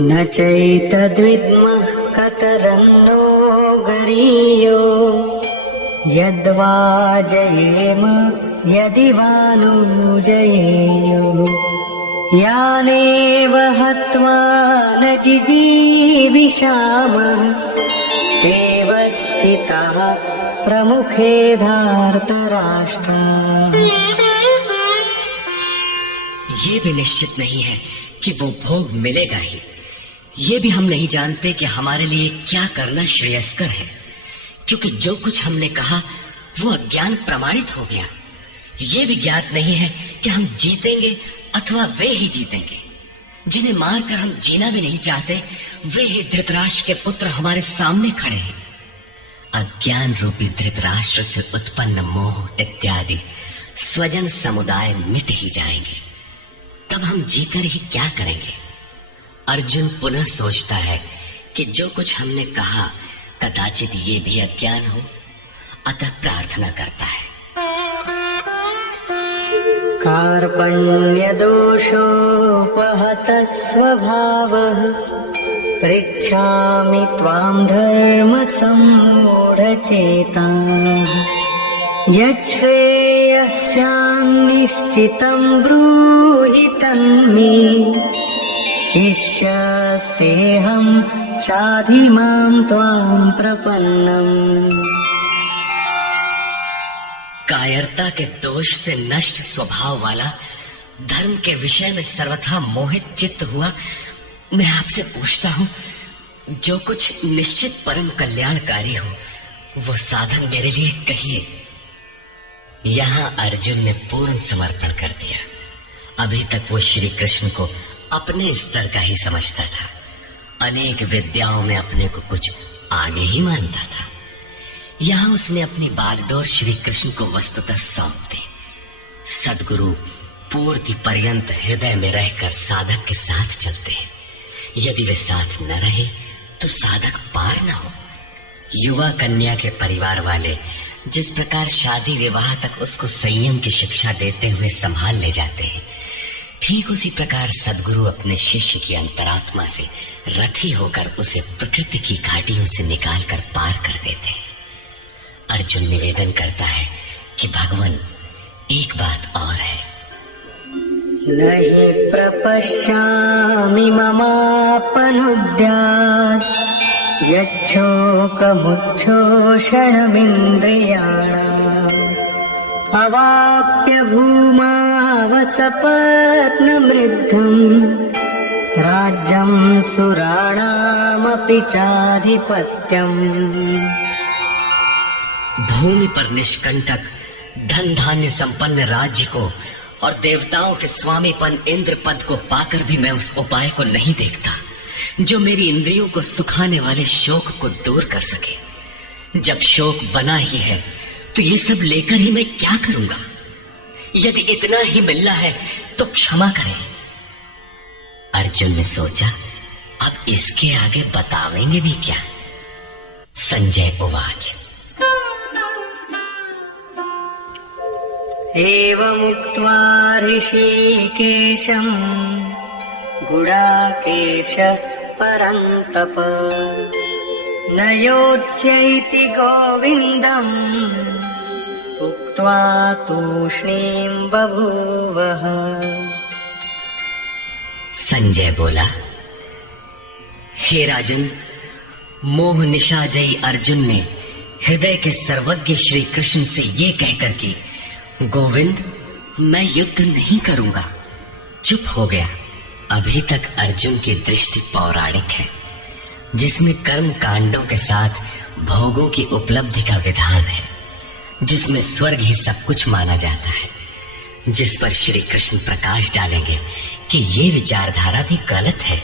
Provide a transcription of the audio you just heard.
न चैतद्विद्मः कतरन्नो गरीयो यद्वा जयेम यदि वा नो जयेयुः यानेव हत्वा न जिजीविषामः तेव स्थिताः प्रमुखे धार्तराष्ट्राः। ये भी निश्चित नहीं है कि वो भोग मिलेगा ही। ये भी हम नहीं जानते कि हमारे लिए क्या करना श्रेयस्कर है, क्योंकि जो कुछ हमने कहा वो अज्ञान प्रमाणित हो गया। ये भी ज्ञात नहीं है कि हम जीतेंगे अथवा वे ही जीतेंगे। जिन्हें मारकर हम जीना भी नहीं चाहते, वे ही धृतराष्ट्र के पुत्र हमारे सामने खड़े हैं। अज्ञान रूपी धृतराष्ट्र से उत्पन्न मोह इत्यादि स्वजन समुदाय मिट ही जाएंगे। तब हम जीकर ही क्या करेंगे? अर्जुन पुनः सोचता है कि जो कुछ हमने कहा कदाचित ये भी अज्ञान हो, अतः प्रार्थना करता है। कार्पण्यदोषोपहतः स्वभावः पृच्छामि त्वां धर्मसम्मूढचेताः यच्छ्रेयस्यान्निश्चितं ब्रूहि तन्मे शिष्यस्तेऽहं शाधि मां त्वां प्रपन्नम्। कायरता के दोष से नष्ट स्वभाव वाला, धर्म के विषय में सर्वथा मोहित चित्त हुआ मैं आपसे पूछता हूँ, जो कुछ निश्चित परम कल्याणकारी हो वो साधन मेरे लिए कहिए। यहाँ अर्जुन ने पूर्ण समर्पण कर दिया। अभी तक वो श्री कृष्ण को अपने स्तर का ही समझता था, अनेक विद्याओं में अपने को कुछ आगे ही मानता था। यहाँ उसने अपनी बागडोर श्री कृष्ण को वस्तुतः सौंप दी। सद्गुरु पूर्ति पर्यंत हृदय में रहकर साधक के साथ चलते हैं। यदि वे साथ न रहे तो साधक पार न हो। युवा कन्या के परिवार वाले जिस प्रकार शादी विवाह तक उसको संयम की शिक्षा देते हुए संभाल ले जाते हैं, ठीक उसी प्रकार सद्गुरु अपने शिष्य की अंतरात्मा से रथी होकर उसे प्रकृति की घाटियों से निकालकर पार कर देते हैं। अर्जुन निवेदन करता है कि भगवान, एक बात और है। नहि प्रपश्यामि ममापनुद्यात् यच्छोकमुच्छोषणमिन्द्रियाणाम् अवाप्य भूमावसपत्नमृद्धम् राज्यं सुराणामपि चाधिपत्यम्। भूमि पर निष्कंटक धन धान्य संपन्न राज्य को और देवताओं के स्वामीपन इंद्र पद को पाकर भी मैं उस उपाय को नहीं देखता जो मेरी इंद्रियों को सुखाने वाले शोक को दूर कर सके। जब शोक बना ही है तो ये सब लेकर ही मैं क्या करूंगा? यदि इतना ही मिलना है तो क्षमा करें। अर्जुन ने सोचा, अब इसके आगे बतावेंगे भी क्या? संजय उवाच। एवमुक्त्वा ऋषिकेशं गुडाकेशः परन्तप न योत्स्यैति गोविन्दम् उक्त्वा तूष्णीं बभूवः। संजय बोला, हे राजन, मोह निशाजयी अर्जुन ने हृदय के सर्वज्ञ श्री कृष्ण से ये कहकर कि गोविंद, मैं युद्ध नहीं करूंगा, चुप हो गया। अभी तक अर्जुन की दृष्टि पौराणिक है, जिसमें कर्म कांडों के साथ भोगों की उपलब्धि का विधान है, जिसमें स्वर्ग ही सब कुछ माना जाता है, जिस पर श्री कृष्ण प्रकाश डालेंगे कि ये विचारधारा भी गलत है।